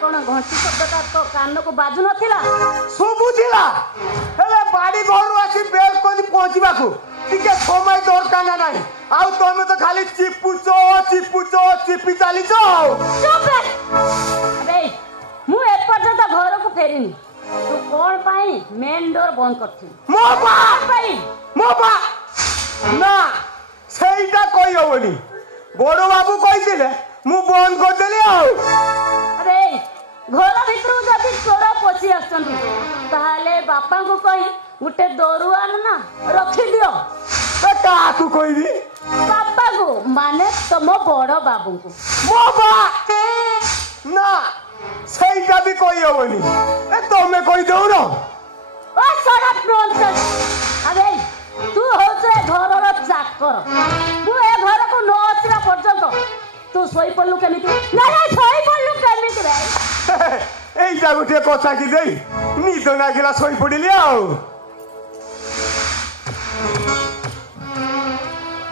कौन घंटी शब्दटा तो कान को बाजू नथिला सुबुझिला हेले बाड़ी घर आसी बेल कोनी पहुंचीबा को टिके समय दरकार ना नाही आउ तमे तो खाली चिपुचो चिपी चाली जो चुप अबे मु ए पर्यंत घर को फेरिनी तू कौन पाई मेन डोर बंद करथि मो बा ना सेइटा कहि होबनी बड़ बाबू कहिथिले मु बंद कर देली आउ अरे घर भितर जदि चोर पशि आछंती ताहाले बापा को कहि गुटे दरुआन ना रखी दियो तो काकू कहिबी बापा को माने तुम बड़ बाबू को मो बा ना सेइटा भी कहि होबनी ए तमे कहि दउ न ओ सड़क नॉनसेंस अबे तू होसे घरर चाकर तू ए घर को न आसला पर्यंत तू सोई पल्लू केमिति ना सोई पल्लू केमिति रे एई जा गुटे कथा कि देई निद नागिला सोई पडिली आउ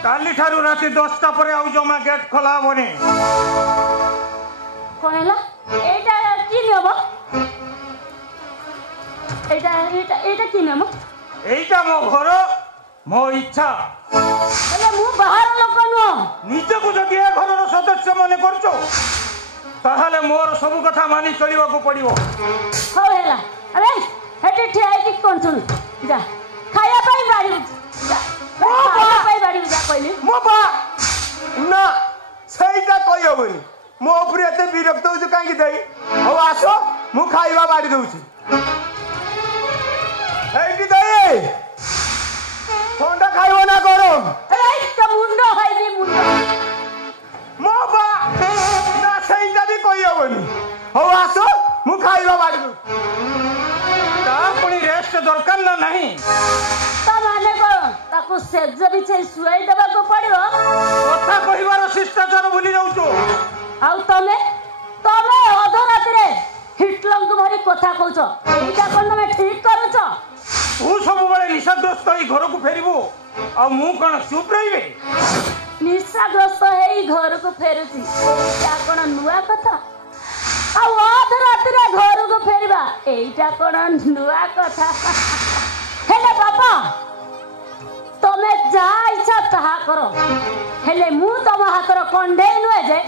काली ठारू राति 10टा परे आउ जमा गेट खोला हबनी कोनला एटा की नियम एटा की नियम एइटा मो घर मो इच्छा हेले मु बाहर लोक नो निजे को जदि ए घरर सदस्य माने करछो ताहाले मोर सब कथा मानी चलिबा को पड़िबो हो हेला अरे हेटे ठियाई की कोन सुन जा खाया पाई बाड़ी जा खाया पाई बाड़ी जा कहली मो बा ना सेइटा कहि होबनी मो ऊपर एते विरक्त हो जो कांगी देई हो आसो मु खाइबा बाड़ी दउची एइटी देई ठंडा खाइबो ना गरम ए त मुंडो हाइबी मुंडो मो बा ना सेइटा भी कहि होबनी हो आसो मु खाइबा बाड़ी दउ ता पुनी रेस्ट दरकार ना नहीं त माने को ताको सेज बिछे सुई देबा को पड़ियो कथा कहिवार शिष्टाचार भूली जाउछो आउ तमे अधरात रे हिटलर को भरी कथा कहछो एटा कोन तमे ठीक करूछो तू सब बेले निशाग्रस्त होई घर को फेरिबो आ मु कोन चुप रहिबे निशाग्रस्त हेई घर को फेरुची एटा कोन नुआ कथा आउ अधरात रे घर को फेरिबा एटा कोन नुआ कथा हेले बापा तमे जा इच्छा ताहा करो हेले मु तम हातर कंडे नुए जे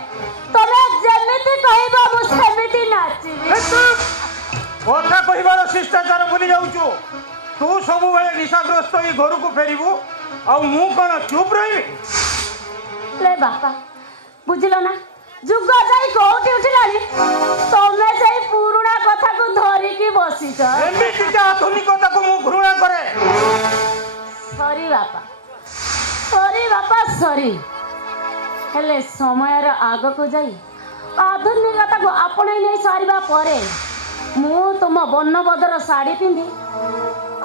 तमे जेमिति कहबो मु सेमिति नाचिबी कथा कहिवार शिष्टाचार भूली जाउछो तू सब बेले निशाग्रस्त होई घर को फेरिबो आ मु कोन चुप रहिबे ले बापा बुझलो ना जुग जाई कोठी उठिलानी तमे सेई पुरुणा कथा को धरि की बसिछ एमिति आधुनिकता को मु घृणा करे सॉरी बापा सॉरी हेले समय आग को जाई आधुनिकता को आपणे नहीं सारिबा परे मु तुम वर्णबदर साड़ी पिंधि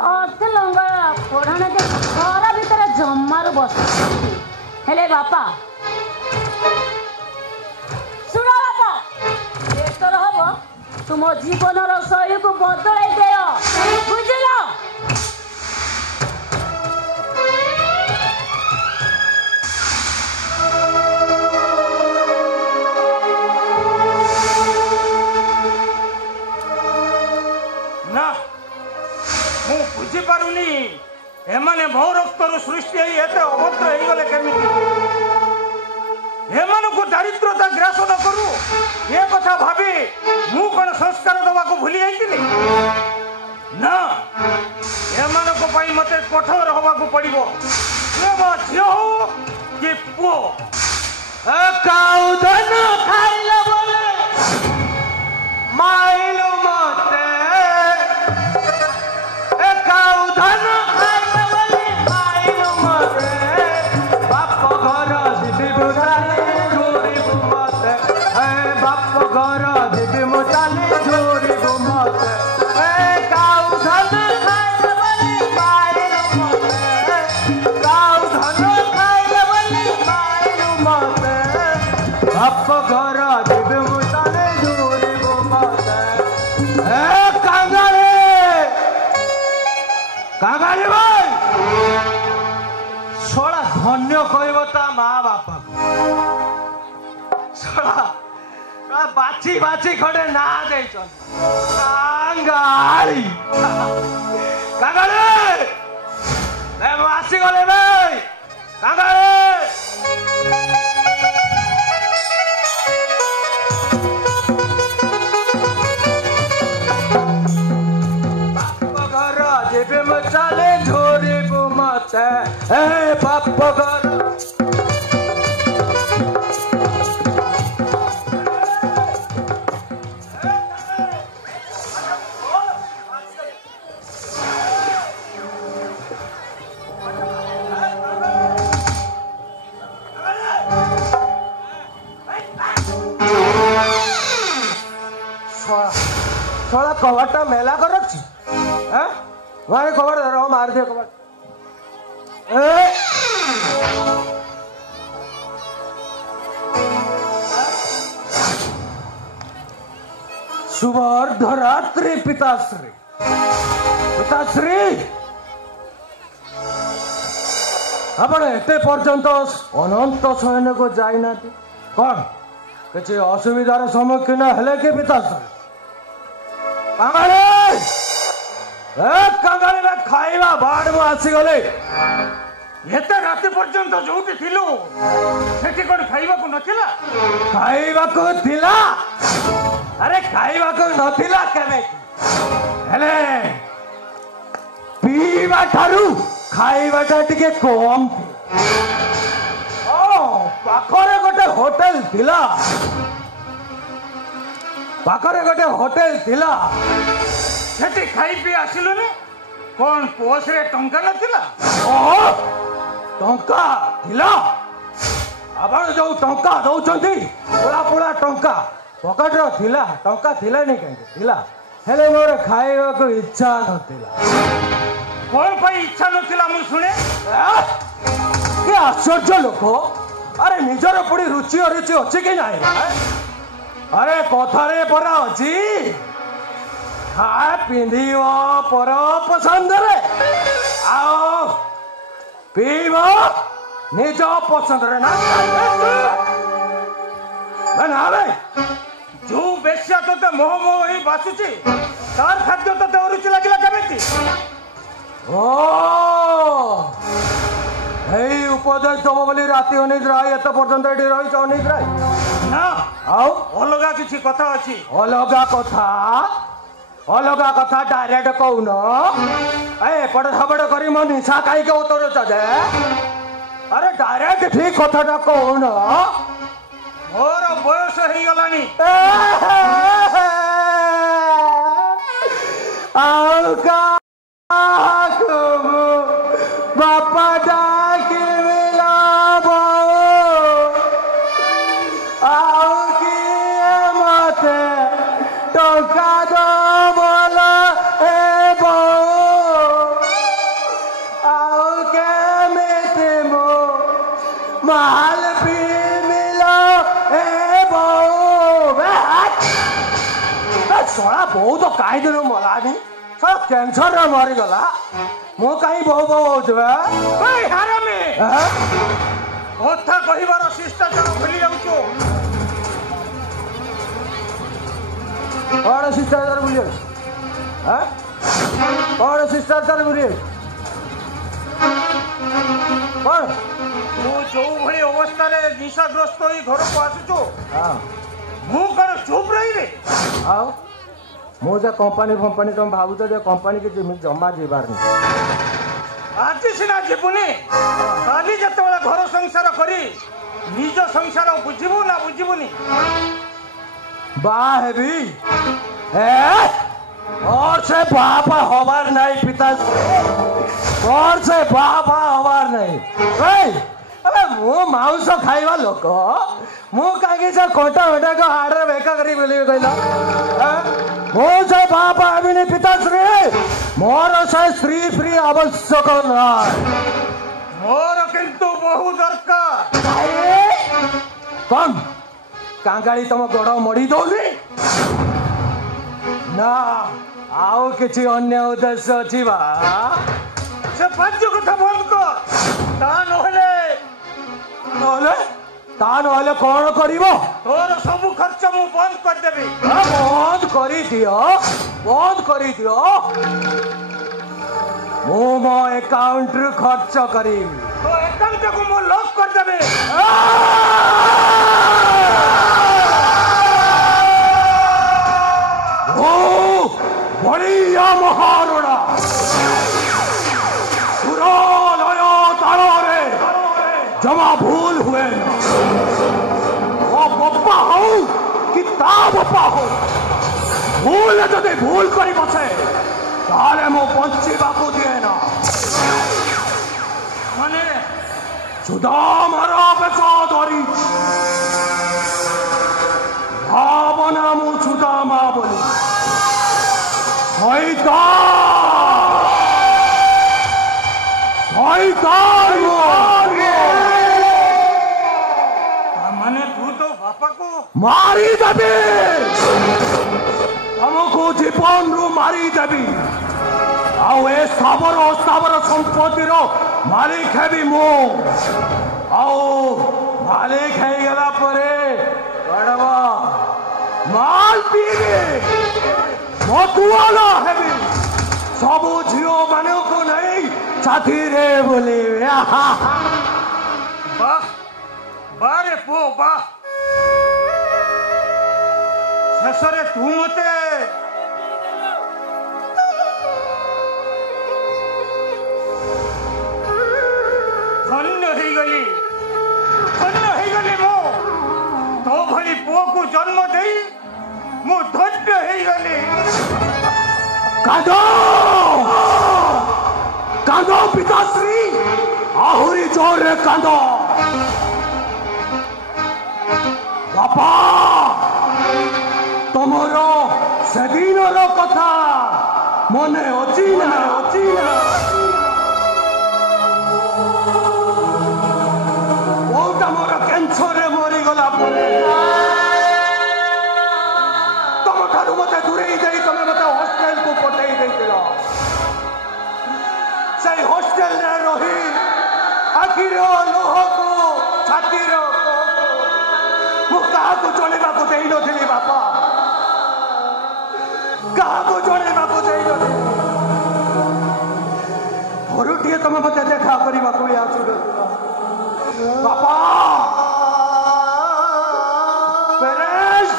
अर्थे लंगा पढ़ाने के घर भीतर जमारू बस हेले बापा सुन बापा बेटर हम तुम जीवन शैली को बदलाई दे बुझल बुझीपारुनी एमाने भौ रक्तर सृष्टि एते अभद्र हो गले केमिति एमान को दारिद्रता ग्रास न करू ये कथा भाबी मु कोन संस्कार दवा को भूली जाइतिनी ना एमान को पई मते कठोर होबा को पड़िबो ए बा झियो हो कि पो काउ धन खाइला बोले माइलो मते काउ धन खाइला बोले माइलो मते बाप घर दिबी मोचाले जोरी मते बाप घर दिबी मोचाले जोरी मते काउ धन खाइला बोले माइलो मते काउ धन खाइला बोले माइलो मते बाप घर दिबी मोचाले जोरी मते कागारे भाई सोला धन्य कहब ता माँ बापा सोला बाछ ବାଛି ବାଛି ଖଣ୍ଡେ ନା ଦେଇଛନ୍ତି କାଙ୍ଗାଳି କାଙ୍ଗାଳି ମୁଁ ଆସିଗଲେ ଭାଇ କାଙ୍ଗାଳି ବାପ ଘର ଯେବେ ମୁଁ ଚାଲେ ଧରିବୁ ମତେ ବାପ ଘର थोड़ा कबाटा मेला कर रखी वहां कबाट धरो मार दे कबाट शुभ अर्धरात्रि पिताश्री पिताश्री आपण एते पर्यंत अनंत शयन को जाइना कौन किसी असुविधार सम्मुखीन हेले कि पिताश्री कांगाली कांगाली में खाइबा बाड़ में आसीगले एते राति पर्यंत जोटी थिलु सेठी कोन खाइबा को नथिला खाइबा को थिला अरे खाइबा को नथिला केबे हेले पीवा ठारू खाइबाटा टिके कम ओ पाखरे गोटे होटल थिला पाखरे गोटे होटल थिला सेठी खाई पी आसिलुनी कोन पोस रे टंका नथिला ओ टंका थिला आपण जो टंका दउचंती पुला पुला टंका पॉकेट रो थिला टंका थिला नहीं कहीं थिला हेले मोर खाइबा को इच्छा नथिला कोन पई इच्छा नथिला मु सुने के आश्चर्य लोक अरे निजर पुड़ी रुचि अरुचि अच्छी कि नहीं अरे कथारे परा अच्छी खा पिंधि पर पसंद रे आओ पीब निज पसंद रे ना जो बेश्या तो मोह मोह ही बासुची तार खाद्य तो अरुचि लागिला केमिति ओ हेई उपदेश दब बोली राति अनिद्रा एत पर्यंत एठी रही अनिद्रा ना आओ अलगा किछि कथा अछि अलगा कथा डायरेक्ट कहून ए पड़ सबड़ करी मो निशा खाई के उतर जे अरे डायरेक्ट ठीक कथाटा कहून मोर बयस हेई गलानी आओ का बापा डाके मिलाबो आओ कि मते टंका दो बोला ए बो आओ के मिते मो माल भी मिलो ए बो सोना बहुत तो काई दिन मला नहीं सब कैंसर रे मरी गला मो काई बहु बहु होजबे ओए हारामे कथा कहिबार शिष्टाचार भूली जाउछो और शिष्टाचार भूलियो हां और शिष्टाचार भूलियो कौन तू जो भली अवस्था रे निशाग्रस्त होई घर को आसुछो हां मु कर चुप रही रे आओ मो जे कंपनी तुम भाबु जे कंपनी के जिमी जमा जीवार नहीं आज सिना जीवनी काली जतबेला घर संसार करी निज संसार बुझिबू ना बुझिबूनी बा हेबी और से बापा हवार नहीं पिता और से बापा हवार नहीं अरे मो मांस खाइबा लोक मु कागे से कोटा बेटा को हाडर बेका करी बोली कहला मो से बापा अभी पिता श्री मोर से स्त्री फ्री आवश्यक ना मोर किंतु बहु दरकार कौन कांगाली तुम गोड़ मड़ी दौनी ना आओ किसी अन्य उद्देश्य अच्छी बा से पांच कथा बंद कर ता नहले ता नहले कौन करिवो तोर सबु खर्च मु बंद कर देबी बंद करी दियो मो मो अकाउंट रु खर्च करी तो अकाउंट को मु लॉक कर देबे ओ बड़िया महारोड़ा सुरालया तारा रे जमा भूल हुए ना वो बप्पा हो कि ता बप्पा हो भूल जदि भूल करी बसे ताले मो बंची बापू दिए ना माने सुदामारा बेचा धरी भावना मु सुदामा बोली शैतान माने तू तो बापा को मारी देवी तुमको जीवन रु मारी देवी आउ ए स्थावर संपत्तिर मालिक हेबी मु आउ मालिक है गला परे बड़वा माल पीबी मधुआला हेबी सबु झियो माने को नहीं साथी रे बोले वाह बारे पो वाह शेषरे तू मते धन्य हो गली मो तो भली पुओ को जन्म दे मु धन्य हो गली कांदो पिताश्री आहुरी जोर रे कांदो बापा तमरो सेदिन रो कथा मने अछि ना ओटा मोर कैंसर रे मरी गला परे तम ठारू मते दूरे जाई तमे मते हॉस्टल को पठाई देतिलो से हॉस्टल रे रही आखिरो लोह को छातीरो को मु कहा को चलेबा को देई नथिली बापा कहा को चलेबा को देई नथिली हरुटिए तमे मते देखा करिबा को आछु बापा पेरेश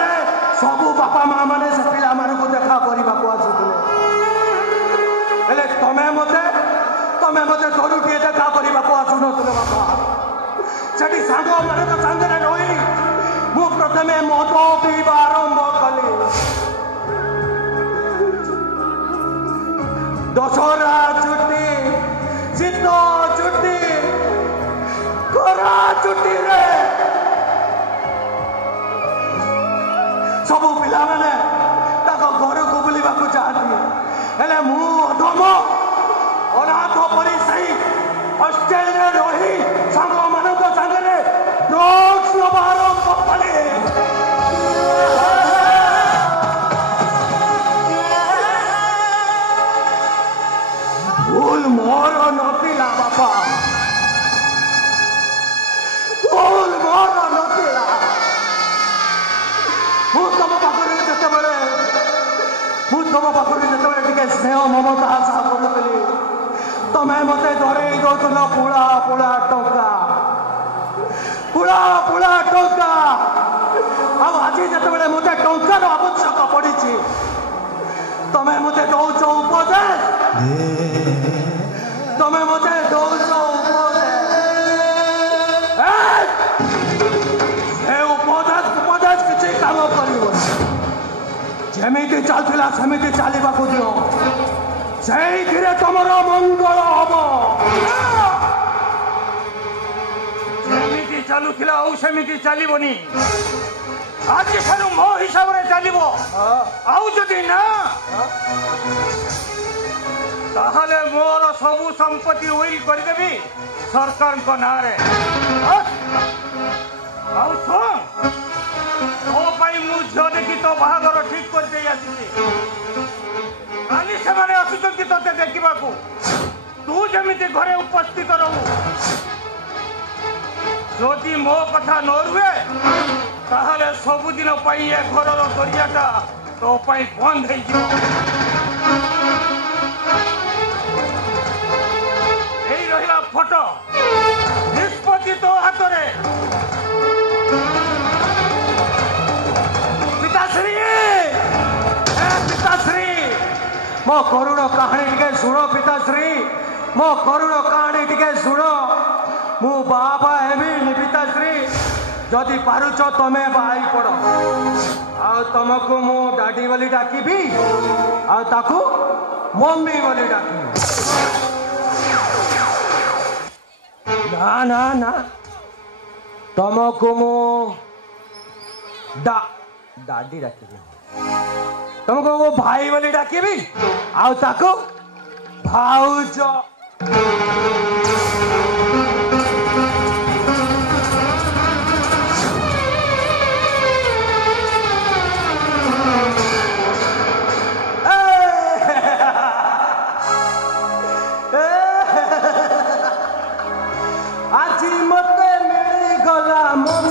रे सबू बापा माँ माने से पिला मान को देखा करिबा को आछुले हेले तमे मते धरुटिए देखा करिबा को आछु नथुले बापा सेठी सांग माने तो सांगरे रही मु प्रथमे मद पीबा आरंभ कली दशहरा छुट्टी शीत छुट्टी खरा छुट्टी रे सबू पिला माने ताको घर को बुलिबा को चाहती हेले मु अधम अनाथ परी सही हॉस्टेल रे रही सांग मानक संगरे ड्रग्स नबारम पले भूल मोर नथिला बापा भूल मोर नथिला मु तम पाखरे जेतेबेले टिके स्नेह ममता आशा करुଥିଲି तमे मते धरेई दउतलो पुळा टंका अब आज जेतेबेले मते टंकार आवश्यक पड़िछि तमे मते दउछ उपदेश तमे मते दउछ उपदेश किसी काम करिबो जेमिति चलथिला सेमिति चालिबाकू दियो सेइथिरे तमरो मंगल हबो जेमिति चालुथिला औ सेमिति चालिबोनी आज ठानु मो हिसाब रे चालिबो आउ जदि ना ताहले मोर सबु संपत्ति विल कर देबी सरकार को नारे आउ सुन ओ पाई मु झियो देखि तो बाहागर ठीक कर दे आसी काली से माने असुचंती तोते देखिबाकू तू जमिति घरे उपस्थित रहू जदि मो कथा न रुहे ताहले सबुदिन पाई ए घरर दरियाटा तो पाई बंद हो रहा फोटो निष्पत्ति तो हाथ में पिताश्री पिताश्री मो करुण कहानी टिके शुण पिताश्री मो करुण कहानी टिके शुण मु बाबा हेबी पिताश्री जदि पारुच तमे बाई पड़ आ तुमको मु डाडी बोली डाकिबी आ ताकू मम्मी बोली डाकिबी ना ना ना तुमको मु डाडी डाकिबी तुमको वो भाई बोली डाकिबी आ ताकू भाउज আজি মতে মিলি গলা মন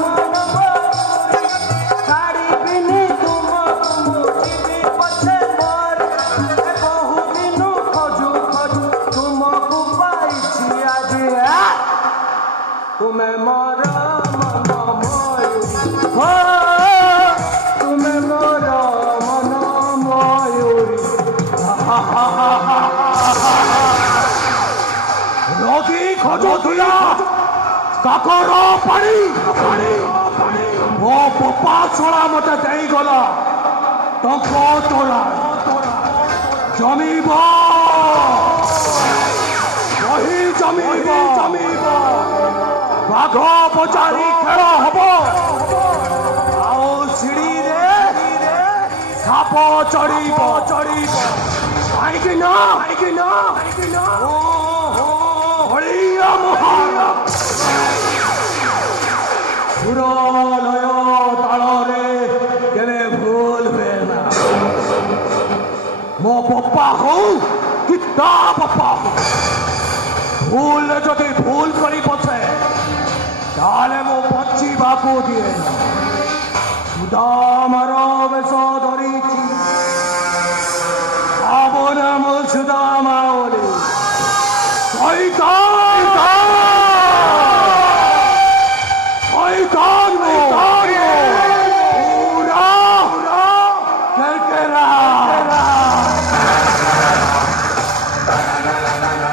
ছাড়ি বিনি তুমকু মুজিবি পছে মোর বহু দিনু খোঁজু খোঁজু তুমকু পাইছি আজি তুমি মোর মন ময়ূরী হো তুমি মোর মন ময়ূরী নদী খোঁজো তুলা কাকর পানি ও পপা ছড়া মতে দেই গলা টক তোরা জমিব রহি জমিব বাঘ পচারি খেল হব আও সিঁড়ি রে সাপ চড়িব আইকি না হরিয়া মহারা সুর লয় তাଳରେ কেবে ভুল ହୁଏ না ମୋ ପପା ହଉ କି ତା ପପା ହଉ ଭୁଲ ଯଦି ଭୁଲ କରି ପଛେ ତାହେଲେ ମୁଁ ବଞ୍ଚିବାକୁ ଦିଏ ନା ସୁଦାମାର